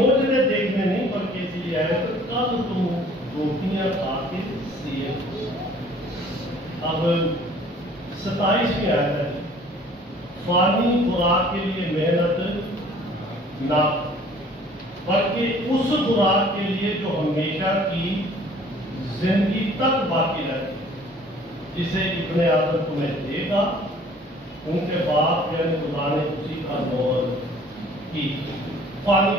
موجودے دیکھنے نہیں بلکہ اس لیے آئے تو کل تم روٹیاں کھا کے سیے. اب 27ویں آیت ہے. فانی خوراک کے لیے محنت نہ بلکہ اس خوراک کے لیے جو ہمیشہ کی زندگی تک باقی رہتی جسے ابن آدم تمہیں دے گا. ان کے باپ یعنی خدا نے اسی کا مہر کی. فانی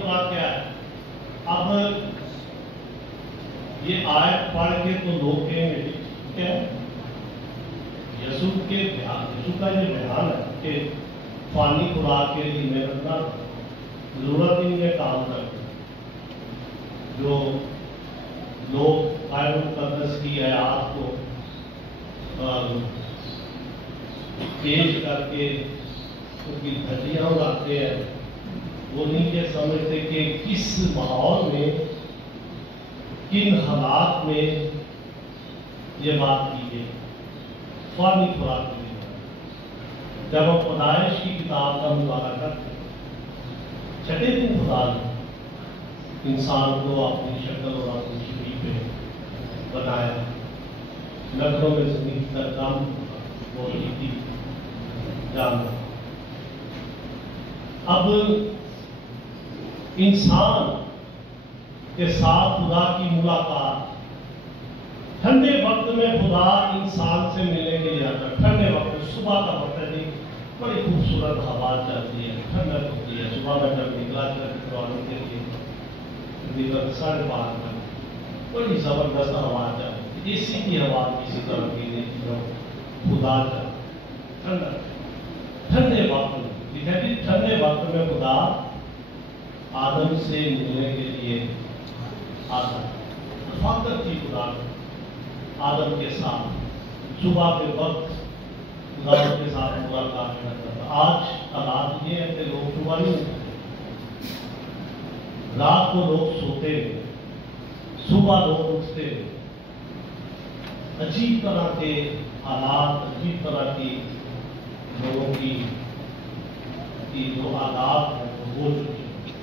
خوراک کیا ہے؟ اب یہ آیت پڑھ کے تو لوگ کہیں گے کیا یسوع کا یہ بیان ہے کہ فانی خوراک کے لیے محنت نہ ضرورت ہی نہیں ہے کام کرنے. جو لوگ بائبل مقدس کی آیات کو پیش کر کے ان کی دھجیاں اڑاتے ہیں وہ نہیں یہ سمجھتے کہ کس ماحول میں کن حالات میں یہ بات کی گئی. فانی خوراک کے لیے جب ہم پیدائش کی کتاب کا مطالعہ کرتے ہیں 6 دن خدا نے انسان کو اپنی شکل اور اپنی شکل پہ بنایا. نظروں میں زمین تک کام بولی تھی جاننا. اب انسان کے ساتھ خدا کی ملاقات ٹھنڈے وقت میں خدا انسان سے ملنے کے لیے آتا ہے. ٹھنڈے وقت میں صبح کا وقت ہے بڑی خوبصورت ہوا چلتی ہے ٹھنڈک ہوتی ہے. صبح میں جب نکلا کروانے کے لیے 5:30 میں بڑی زبردست ہوا چلتی ہے. اسی کی ہوا کسی طرح کی نہیں خدا چلتا ٹھنڈے وقت میں. ٹھنڈے وقت میں خدا آدم سے ملنے کے لیے آتا ہے. رفاقت کی خدا آدم کے ساتھ صبح کے وقت خدا کے ساتھ ملاقات کرتا تھا. آج حالات یہ ہے کہ لوگ صبح نہیں اٹھتے. رات کو لوگ سوتے ہیں صبح لوگ اٹھتے ہیں. عجیب طرح کے حالات عجیب طرح کی لوگوں کی جو عادات ہیں وہ ہو چکی ہیں.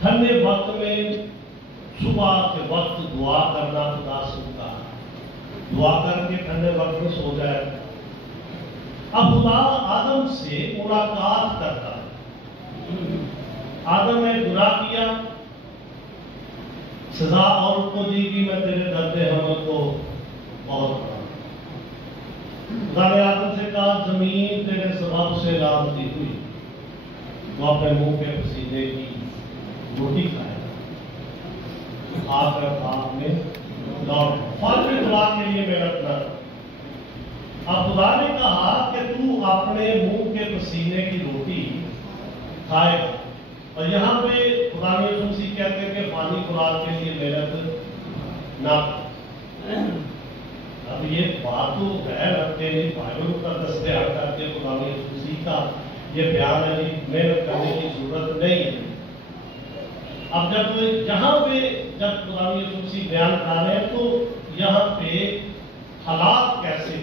ٹھنڈے وقت میں صبح کے وقت دعا کرنا خدا سنتا ہے. دعا کر کے ٹھنڈے وقت میں سو جائے. اب خدا آدم سے ملاقات کرتا ہے. آدم نے گناہ کیا سزا عورت کو دی کہ میں تیرے درد حمل کو بہت بڑا. خدا نے آدم سے کہا زمین تیرے سبب سے لعنتی ہوئی. تو اپنے منہ کے پسینے کی روٹی کھائے آ کر آپ نے لوٹ فانی خوراک کے لیے محنت نہ. اب خدا نے کہا کہ تو اپنے منہ کے پسینے کی روٹی کھائے گا. اور یہاں پہ خدا نے مسیح کہتے ہیں کہ فانی خوراک کے لیے محنت نہ. اب یہ بات تو غیر رکھتے نہیں بائبل کا دستیاب کر کے خدا نے مسیح کا یہ بیان ہے محنت کرنے کی ضرورت نہیں ہے. اب جب یہاں پہ جب خدا نے مسیح بیان کر رہے ہیں تو یہاں پہ حالات کیسے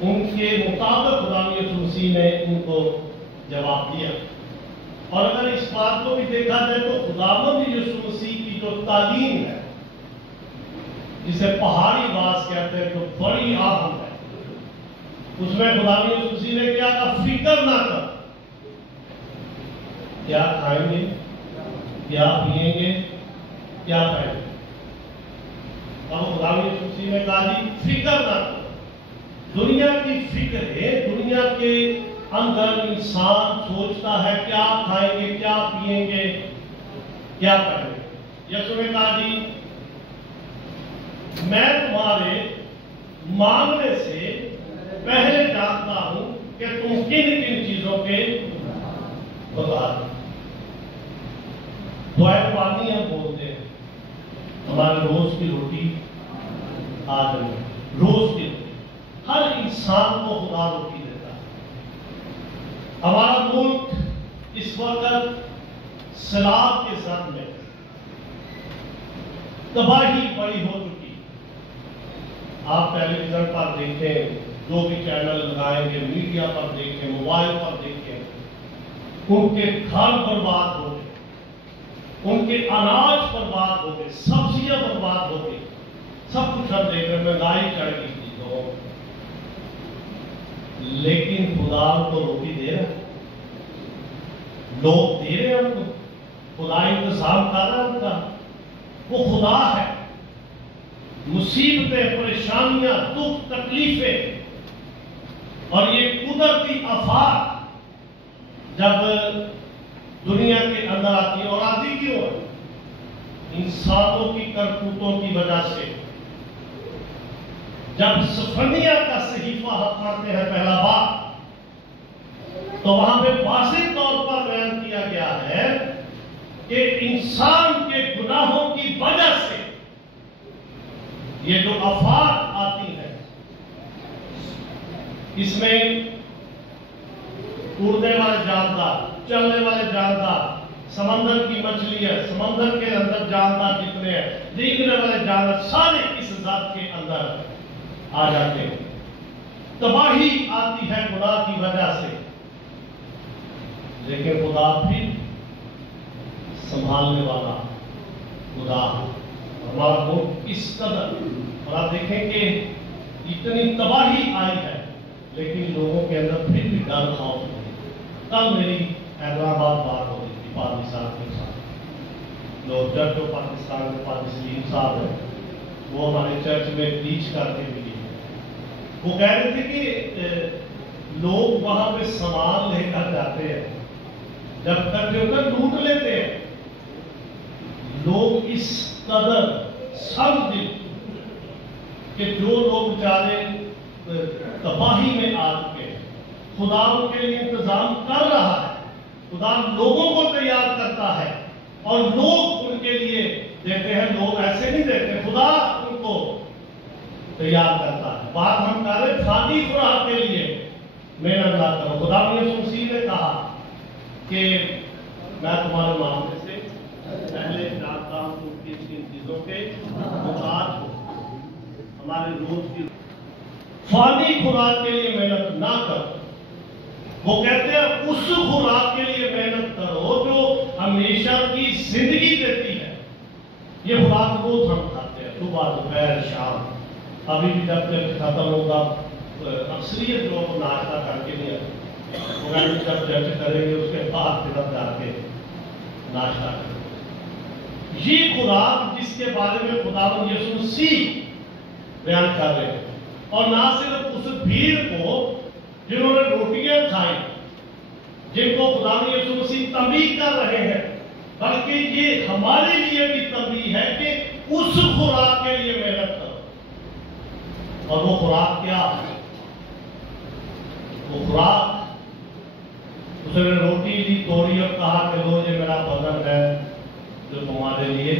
ان کے مطابق خدا نے مسیح نے ان کو جواب دیا. اور اگر اس بات کو بھی دیکھا جائے تو خداوند یسوع مسیح کی جو تعلیم ہے جسے پہاڑی باز کہتے ہیں تو بڑی اہم ہے. اس میں خدا نے مسیح نے کیا کہا فکر نہ کر کیا کھائیں گے کیا پیئیں گے کیا پہنیں گے. اور خدا نے مسیح نے کہا جی فکر نہ کر. دنیا کی فکر ہے. دنیا کے اندر انسان سوچتا ہے کیا کھائیں گے کیا پیئیں گے کیا پہنیں گے. یسوع نے کہا جی میں تمہارے مانگنے سے پہلے جانتا ہوں کہ تم کن کن چیزوں کے بتا دو. دعائے پانی ہم بولتے ہیں ہمارے روز کی روٹی آج روز کی روٹی. ہر انسان کو خدا روٹی دیتا ہے. ہمارا ملک اس وقت سیلاب کے زد میں تباہی بڑی ہو چکی. آپ ٹیلی ویژن پر دیکھیں جو بھی چینل لگائیں گے میڈیا پر دیکھیں موبائل پر دیکھیں ان کے گھر برباد ہو گئے، ان کے اناج برباد ہو گئے، سبزیاں برباد ہو گئی، سب کچھ ہم دیکھ رہے، مہنگائی چڑھ گئی تھی تو، لیکن خدا ان کو روٹی دے رہا ہے، لوگ دے رہے ہیں ان کو، خدا انتظام کر رہا ہے ان کا، وہ خدا ہے۔ مصیبتیں، پریشانیاں، دکھ، تکلیفیں اور یہ قدرتی آفات جب دنیا کے اندر آتی ہے، اور آتی کیوں ہے؟ انسانوں کی کرتوتوں کی وجہ سے۔ جب صفنیہ کا صحیفہ ہم پڑھتے ہیں پہلا باب، تو وہاں پہ واضح طور پر بیان کیا گیا ہے کہ انسان کے گناہوں کی وجہ سے یہ جو آفات آتی ہے، اس میں اڑنے والے جاندار، چلنے والے جاندار، سمندر کی مچھلیاں، سمندر کے اندر جاندار جتنے ہیں، دیکھنے والے جاندار، سارے اس ذات کے اندر آ جاتے ہیں۔ تباہی آتی ہے گناہ کی وجہ سے، لیکن خدا پھر سنبھالنے والا خدا، ہمارا ملک اس قدر، اور آپ دیکھیں کہ اتنی تباہی آئی ہے لیکن لوگوں کے اندر پھر بھی ڈر خوف نہیں۔ کل میری حیدرآباد بات ہو رہی تھی پادری صاحب کے ساتھ، جو جج جو پاکستان کے پادری سلیم صاحب ہیں، وہ ہمارے چرچ میں پریچ کر کے بھی گئے۔ وہ کہہ رہے تھے کہ لوگ وہاں پہ سامان لے کر جاتے ہیں، جب اکٹھے ہو کر لوٹ لیتے ہیں۔ لوگ اس قدر سخت دل کہ جو لوگ بیچارے تباہی میں آ چکے، خدا ان کے لیے انتظام کر رہا ہے، خدا لوگوں کو تیار کرتا ہے اور لوگ ان کے لیے دیتے ہیں۔ لوگ ایسے نہیں دیتے، خدا ان کو تیار کرتا ہے۔ بات ہم کر رہے فانی خوراک کے لیے محنت نہ کرو۔ خدا یسوع مسیح نے کہا کہ میں تمہارے معاملے سے پہلے جانتا ہوں تم کن چیزوں کے محتاج ہو۔ ہمارے روز کی فانی خوراک کے لیے محنت نہ کرو، وہ کہتے ہیں اس خوراک کے لیے محنت کرو جو ہمیشہ کی زندگی دیتی ہے۔ یہ خوراک روز ہم کھاتے ہیں، صبح دوپہر شام، ابھی بھی جب تک ختم ہوگا اکثریت لوگ ناشتہ کر کے نہیں آتے، وہ جب چرچ کریں گے اس کے بعد پھر جا کے ناشتہ کریں گے۔ یہ خوراک جس کے بارے میں خدا یسوع مسیح بیان کر رہے ہیں، اور نہ صرف اس بھیڑ کو جنہوں نے روٹیاں کھائی، جن کو خدا یسوع مسیح تنبیہ کر رہے ہیں، بلکہ یہ ہمارے لیے بھی تنبیہ ہے کہ اس خوراک کے لیے محنت کرو۔ اور وہ خوراک کیا ہے؟ وہ خوراک، اس نے روٹی لی، توڑی اور کہا کہ لو یہ میرا بدن ہے جو تمہارے لیے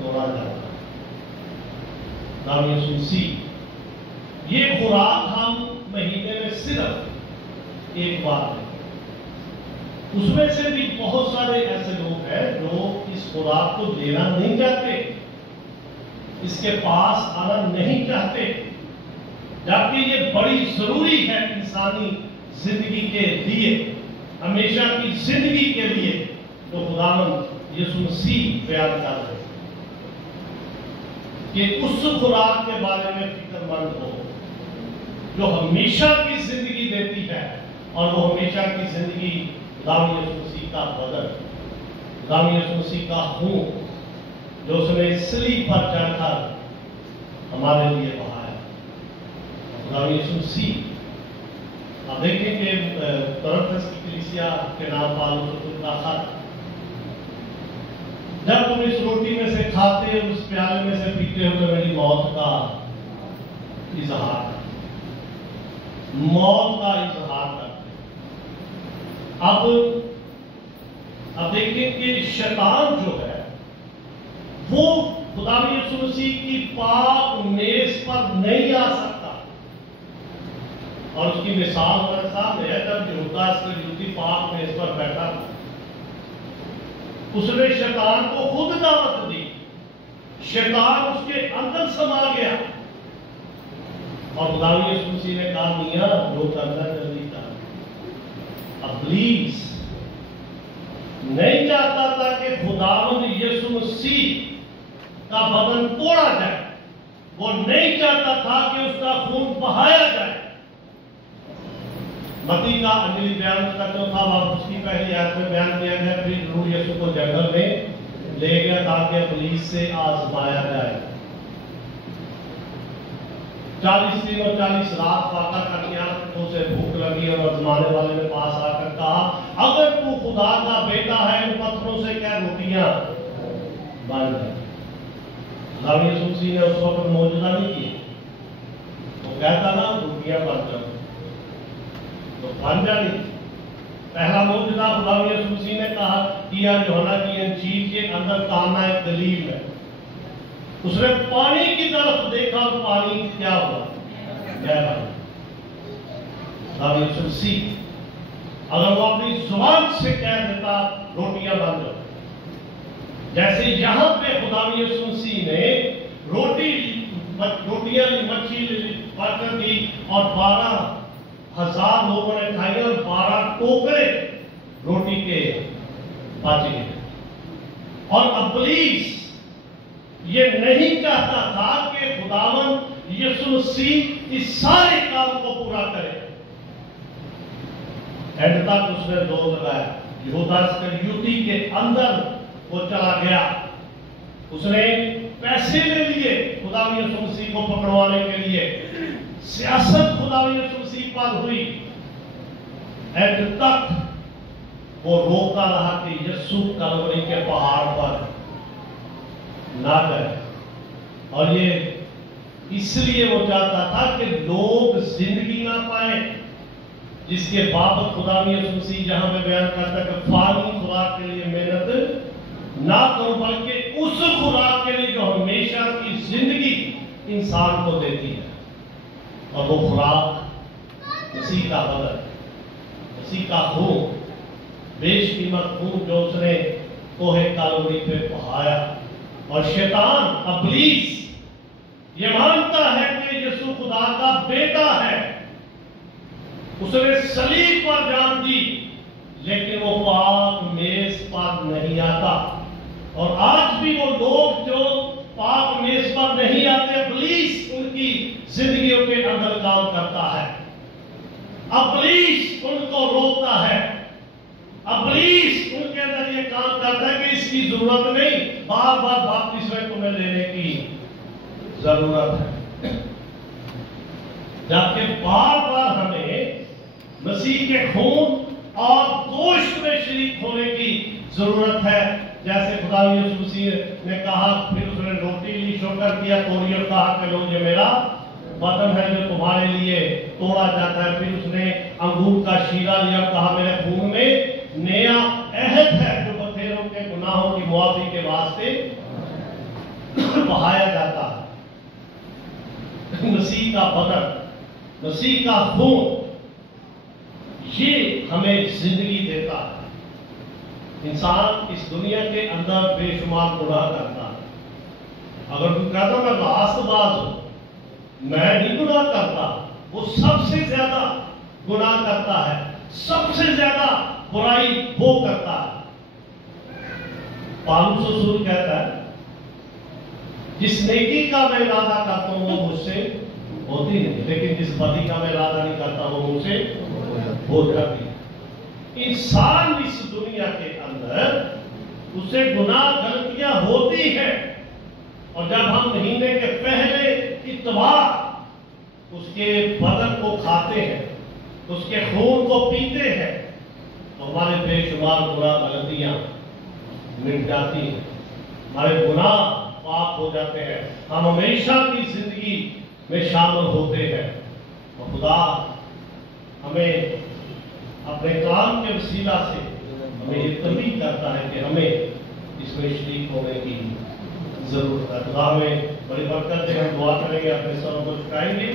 توڑا جاتا ہے۔ نام یسوع مسیح، یہ خوراک ہم مہینے میں صرف ایک بار لیں۔ اس میں سے بھی بہت سارے ایسے لوگ ہیں جو اس خوراک کو لینا نہیں چاہتے، اس کے پاس آنا نہیں چاہتے، جبکہ یہ بڑی ضروری ہے انسانی زندگی کے لیے، ہمیشہ کی زندگی کے لیے، جو خداوند یسوع مسیح بیان کر رہے ہیں کہ اس خوراک کے بارے میں فکر مند ہو جو ہمیشہ کی زندگی دیتی ہے، اور وہ ہمیشہ کی زندگی خداوند یسوع مسیح کا بدن، خداوند یسوع مسیح کا خون، جو اس نے صلیب پر چڑھ کر ہمارے لیے بہایا۔ خداوند یسوع مسیح، آپ دیکھیں کہ کرنتھس کی کلیسیا کے نام پالوس رسول کا خط، جب تم اس روٹی میں سے کھاتے اس پیالے میں سے پیتے ہو تو میری موت کا اظہار کرتے، موت کا اظہار کرتے۔ اب دیکھیں کہ شیطان جو ہے وہ خداوند یسوع مسیح کی پاک میز پر نہیں آ سکتا، اور اس کی مثال ہمارے سامنے ہے۔ جب یہودا اسکریوتی پاک میز پر بیٹھا تھا، اس نے شیطان کو خود دعوت دی، شیطان اس کے اندر سما گیا، اور خداوند یسوع مسیح نے کہا میاں جو کرنا جلدی کر۔ ابلیس نہیں چاہتا تھا کہ خداوند یسوع مسیح کا بدن توڑا جائے، وہ نہیں چاہتا تھا کہ اس کا خون بہایا جائے۔ متی کا انجیل بیان کا چوتھا باب اس کی پہلی آیت میں بیان کیا گیا، پھر روح یسوع کو جنگل میں لے گیا تاکہ ابلیس سے آزمایا جائے۔ 40 دن اور 40 رات واقع کر دیا، تو اسے بھوک لگی اور آزمانے والے نے پاس آ کر کہا، اگر تو خدا کا بیٹا ہے ان پتھروں سے کیا روٹیاں بن جائیں۔ خدا یسوع مسیح نے اس وقت معجزہ نہیں کیا، وہ کہتا نا روٹیاں بن جائیں تو بن جائیں۔ پہلا معجزہ خدا یسوع مسیح نے کہا کیا یوحنا کی انجیل کے اندر کانا گلیل ہے، اس نے پانی کی طرف دیکھا اور پانی کیا ہوا؟ گہرا۔ خدا یسوع مسیح اگر وہ اپنی زبان سے کہہ دیتا روٹیاں بن جاؤ، جیسے یہاں پہ خدا یسوع مسیح نے روٹیاں مچھی پکڑ دی اور 12,000 لوگوں نے کھائی اور 12 ٹوکرے روٹی کے بچ گئے۔ اور ابلیس یہ نہیں چاہتا تھا کہ خداوند یسوع مسیح اس سارے کام کو پورا کرے۔ اینڈ تک اس نے زور لگایا، یہودا اسکریوتی کے اندر وہ چلا گیا، اس نے پیسے لے لیے خدا یسوع مسیح کو پکڑوانے کے لیے، سیاست خدا یسوع مسیح پر ہوئی۔ اینڈ تک وہ روکتا رہا کہ یسوع کلوری کے پہاڑ پر نہ جائے، اور یہ اس لیے وہ چاہتا تھا کہ لوگ زندگی نہ پائیں، جس کے بابت خدا یسوع مسیح جہاں پہ بیان کرتا ہے کہ فانی خوراک کے لیے محنت نہ کرو بلکہ اس خوراک کے لیے جو ہمیشہ کی زندگی انسان کو دیتی ہے، اور وہ خوراک مسیح کا بدن، مسیح کا خون، بیش قیمت خون جو اس نے کوہ کلوری پہ بہایا۔ اور شیطان ابلیس یہ مانتا ہے کہ یسوع خدا کا بیٹا ہے، اس نے صلیب پر جان دی، لیکن وہ پاک میز پر نہیں آتا۔ اور آج بھی وہ لوگ جو پاک میز پر نہیں آتے، ابلیس ان کی زندگیوں کے اندر کام کرتا ہے، ابلیس ان کو روکتا ہے، ابلیس ان کے اندر یہ کام کرتا ہے کہ اس کی ضرورت نہیں، بار بار بپتسمہ تمہیں لینے کی ضرورت ہے، جبکہ بار بار ہمیں مسیح کے خون اور گوشت میں شریک ہونے کی ضرورت ہے۔ جیسے خدا یسوع مسیح نے کہا، پھر اس نے روٹی لی، شکر کیا، توڑی اور کہا کہ لو یہ میرا بدن ہے جو تمہارے لیے توڑا جاتا ہے۔ پھر اس نے انگور کا شیرہ لیا اور کہا میرے خون میں نیا عہد ہے جو بتھیروں کے گناہوں کی معافی کے واسطے بہایا جاتا ہے۔ مسیح کا بدن، مسیح کا خون، یہ ہمیں زندگی دیتا ہے۔ انسان اس دنیا کے اندر بے شمار گناہ کرتا ہے۔ اگر تو کہتا میں راست باز ہوں، میں نہیں گناہ کرتا، وہ سب سے زیادہ گناہ کرتا ہے، سب سے زیادہ برائی وہ کرتا ہے۔ پالوس رسول کہتا ہے جس نیکی کا میں ارادہ کرتا ہوں وہ مجھ سے ہوتی نہیں، لیکن جس بدی کا میں ارادہ نہیں کرتا وہ مجھ سے ہو جاتی ہے۔ انسان اس دنیا کے اندر اسے گناہ غلطیاں ہوتی ہیں، اور جب ہم مہینے کے پہلے اتوار اس کے بدن کو کھاتے ہیں، اس کے خون کو پیتے ہیں، تو ہمارے بے شمار گناہ غلطیاں مٹ جاتی ہیں، ہمارے گناہ پاک ہو جاتے ہیں، ہم ہمیشہ کی زندگی میں شامل ہوتے ہیں۔ اور خدا ہمیں اپنے کام کے وسیلہ سے ہمیں یہ تنبیہ کرتا ہے کہ ہمیں اس میں شریک ہونے کی ضرورت ہے۔ خدا ہمیں بڑی برکت دے، ہم دعا کریں گے، اپنے سروں کو جھکائیں گے۔